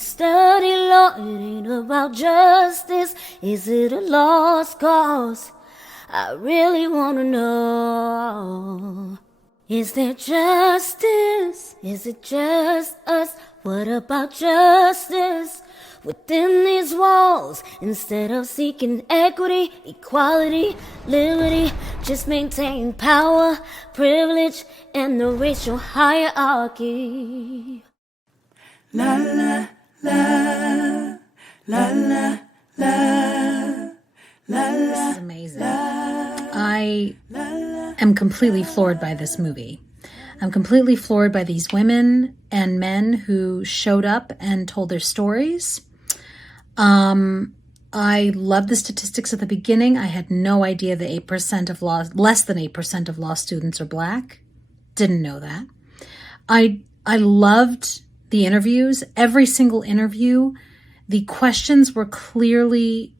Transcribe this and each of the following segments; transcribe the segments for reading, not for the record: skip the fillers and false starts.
study law, it ain't about justice. Is it a lost cause? I really wanna know. Is there justice? Is it just us? What about justice within these walls? Instead of seeking equity, equality, liberty, just maintain power, privilege, and the racial hierarchy. La la la, la la la, la la. This is amazing. I am completely floored by this movie. I'm completely floored by these women and men who showed up and told their stories. I love the statistics at the beginning. I had no idea that less than 8% of law students are Black. Didn't know that. I loved the interviews. Every single interview, the questions were clearly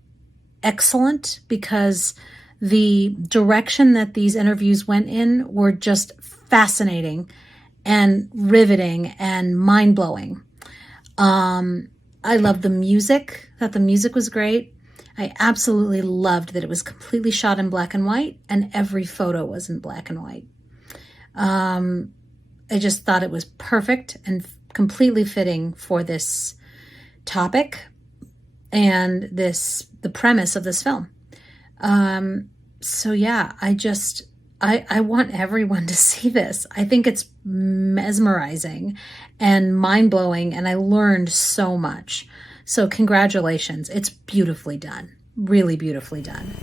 excellent because the direction that these interviews went in were just fascinating and riveting and mind-blowing. I loved the music, thought the music was great. I absolutely loved that it was completely shot in black and white and every photo was in black and white. I just thought it was perfect and completely fitting for this topic and the premise of this film. So yeah, I want everyone to see this. I think it's mesmerizing and mind-blowing, and I learned so much. So congratulations. It's beautifully done. Really beautifully done.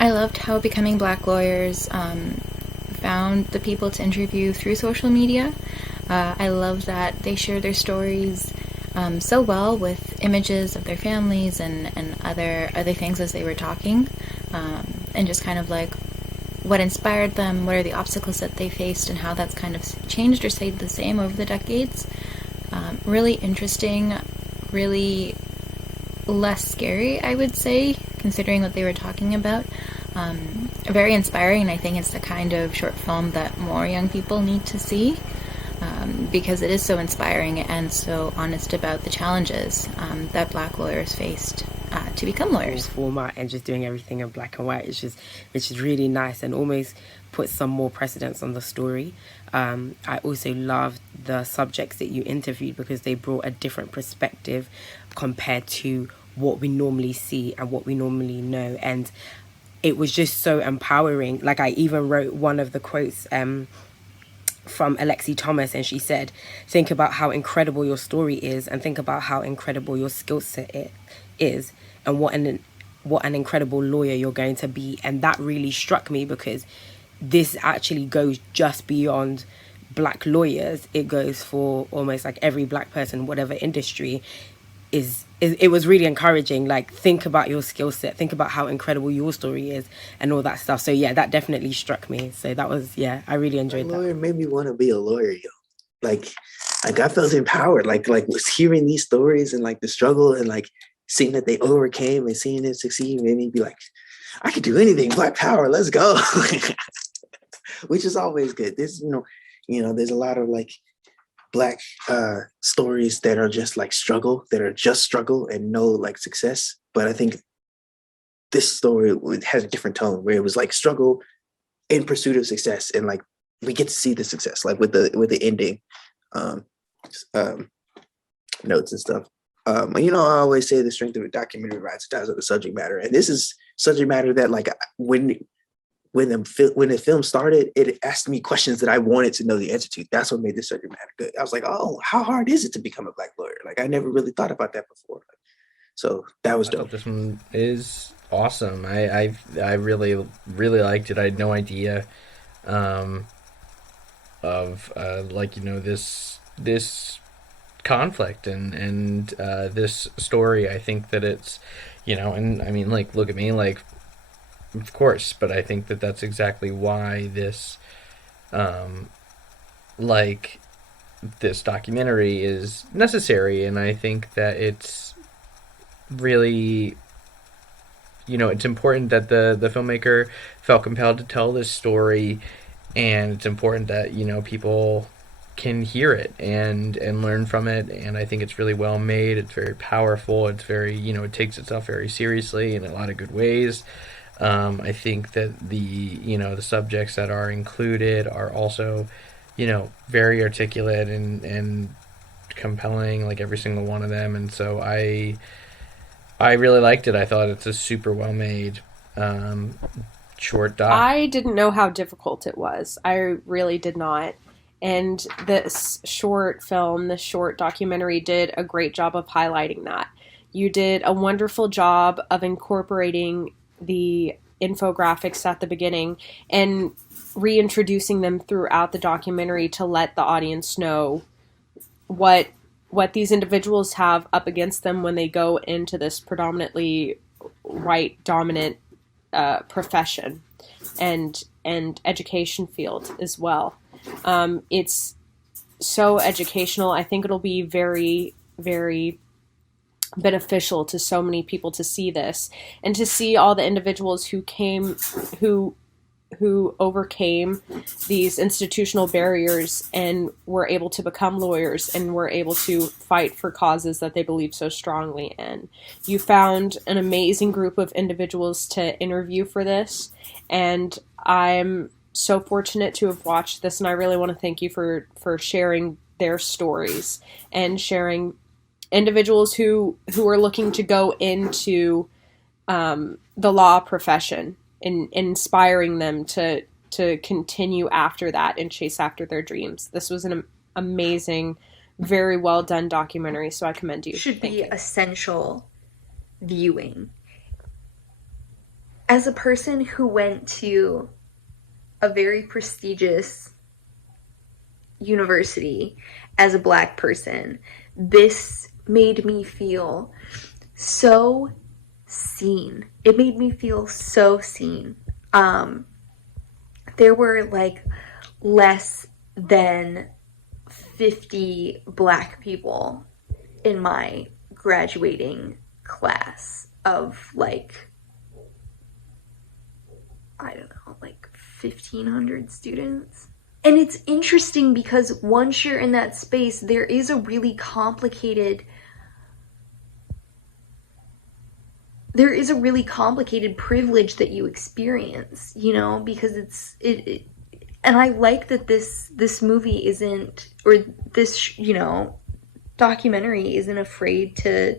I loved how Becoming Black Lawyers found the people to interview through social media. I love that they share their stories so well with images of their families and other things as they were talking, and just kind of like what inspired them, what are the obstacles that they faced, and how that's kind of changed or stayed the same over the decades. Really interesting, really less scary, I would say, considering what they were talking about. Very inspiring, and I think it's the kind of short film that more young people need to see, because it is so inspiring and so honest about the challenges that Black lawyers faced to become lawyers. Format and just doing everything in black and white, which is really nice and almost puts some more precedence on the story. I also loved the subjects that you interviewed because they brought a different perspective compared to what we normally see and what we normally know, and it was just so empowering. Like, I even wrote one of the quotes from Alexi Thomas, and she said, think about how incredible your story is and think about how incredible your skill set is and what an incredible lawyer you're going to be. And that really struck me because this actually goes just beyond Black lawyers. It goes for almost like every Black person, whatever industry. It was really encouraging. Like, think about your skill set, think about how incredible your story is and all that stuff. So yeah, that definitely struck me. So that was, yeah, I really enjoyed that. Lawyer made me want to be a lawyer, yo. Like I felt empowered, like was hearing these stories and like the struggle and like seeing that they overcame and seeing it succeed made me be like, I could do anything, Black power, let's go. Which is always good. There's, there's a lot of like Black stories that are just like struggle and no like success. But I think this story has a different tone where it was like struggle in pursuit of success, and like we get to see the success, like with the ending notes and stuff. I always say the strength of a documentary rides ties of the subject matter, and this is subject matter that like when the film started, it asked me questions that I wanted to know the answer to. That's what made this subject matter good. I was like, oh, how hard is it to become a Black lawyer? Like, I never really thought about that before. So that was dope. This one is awesome. I really, really liked it. I had no idea of this conflict and this story. I think that it's, and I mean, like, look at me, like, of course, but I think that that's exactly why this this documentary is necessary, and I think that it's really, it's important that the filmmaker felt compelled to tell this story, and it's important that, people can hear it and learn from it. And I think it's really well made. It's very powerful. It's very, it takes itself very seriously in a lot of good ways. I think that the subjects that are included are also, very articulate and compelling, like every single one of them. And so I really liked it. I thought it's a super well made short doc. I didn't know how difficult it was. I really did not. And this short film, this short documentary did a great job of highlighting that. You did a wonderful job of incorporating the infographics at the beginning and reintroducing them throughout the documentary to let the audience know what these individuals have up against them when they go into this predominantly white dominant profession and education field as well. It's so educational. I think it'll be very, very beneficial to so many people to see this and to see all the individuals who overcame these institutional barriers and were able to become lawyers and were able to fight for causes that they believe so strongly in. You found an amazing group of individuals to interview for this, and I'm so fortunate to have watched this, and I really want to thank you for sharing their stories and sharing individuals who are looking to go into the law profession and inspiring them to continue after that and chase after their dreams. This was an amazing, very well done documentary, so I commend you. Should be essential viewing. As a person who went to a very prestigious university as a Black person, this made me feel so seen. It made me feel so seen. There were like less than 50 Black people in my graduating class of like, I don't know, like 1,500 students. And it's interesting because once you're in that space, there is a really complicated privilege that you experience, because and I like that this movie isn't, or this, documentary isn't afraid to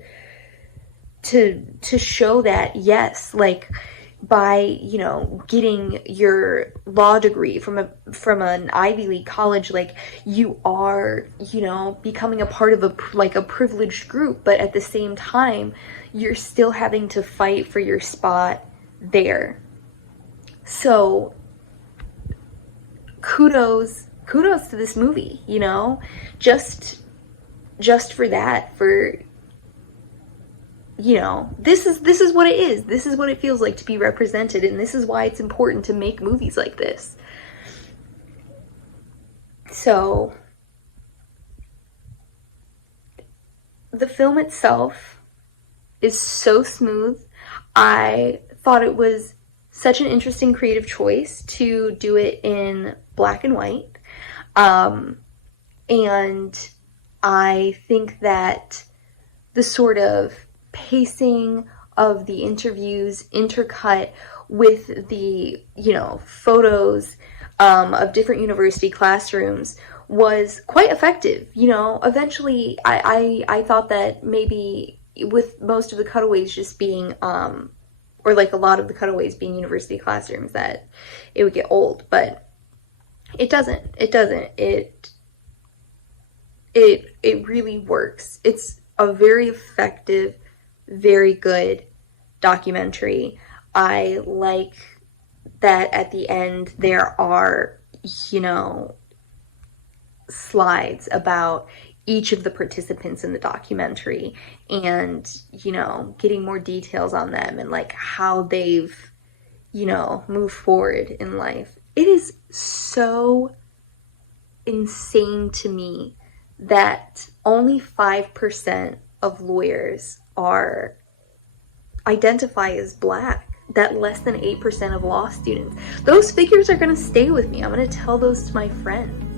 show that, yes, like, by getting your law degree from an Ivy League college, like, you are becoming a part of a privileged group, but at the same time you're still having to fight for your spot there. So kudos to this movie, just for that, for this is what it is. This is what it feels like to be represented, and this is why it's important to make movies like this. So, the film itself is so smooth. I thought it was such an interesting creative choice to do it in black and white. And I think that the sort of pacing of the interviews intercut with the photos of different university classrooms was quite effective. Eventually I thought that maybe with most of the cutaways just being or like a lot of the cutaways being university classrooms that it would get old, but it doesn't. It really works. It's a very effective, very good documentary. I like that at the end there are, slides about each of the participants in the documentary and, getting more details on them and like how they've, moved forward in life. It is so insane to me that only 5% of lawyers identify as Black, that less than 8% of law students. Those figures are going to stay with me. I'm going to tell those to my friend.